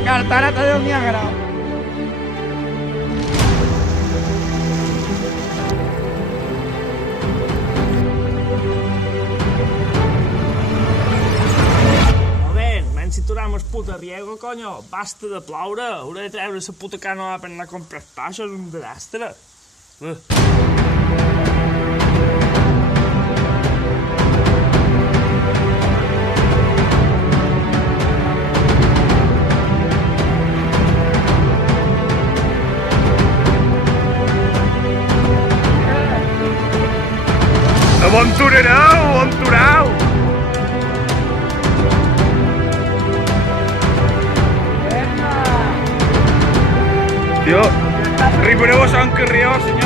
La catarata del Niágara. Joder, menys si tornamos puta riego, coño. Basta de ploure. Hauré de treure la puta canoa per anar a comprar pa, això és un desastre. Aventurereu, aventureu! Tio, arribareu a Sant Carrió, senyor.